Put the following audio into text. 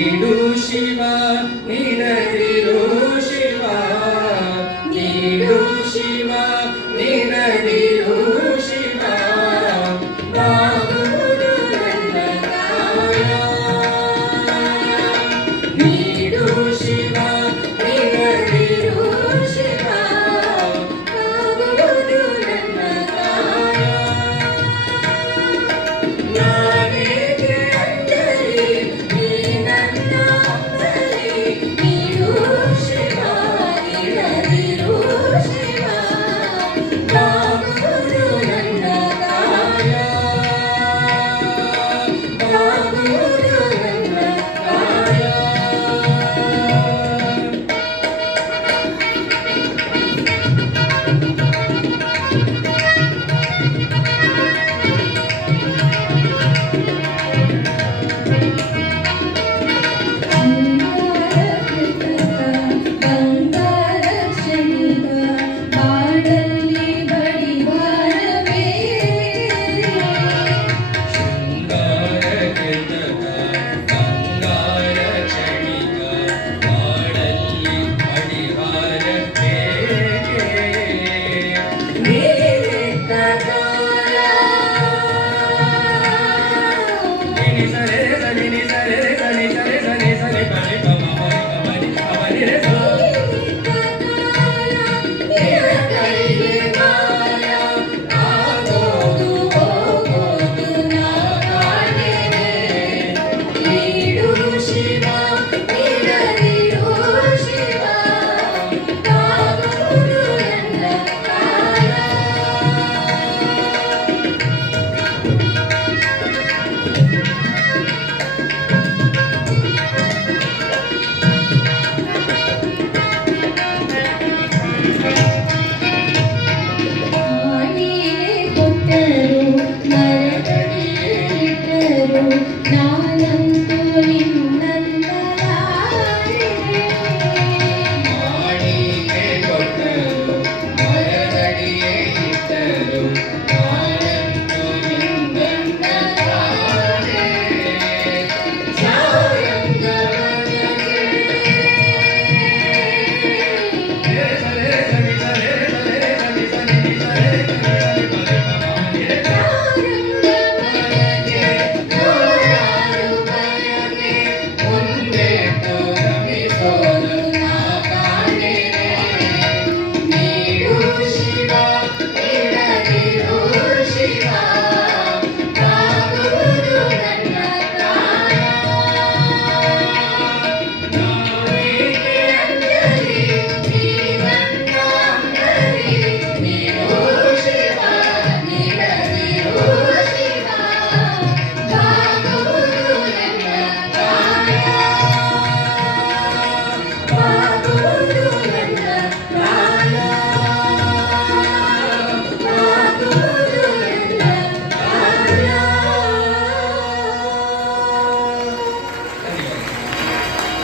ನೀಡು ಶಿವ ನಿಡಲಿ não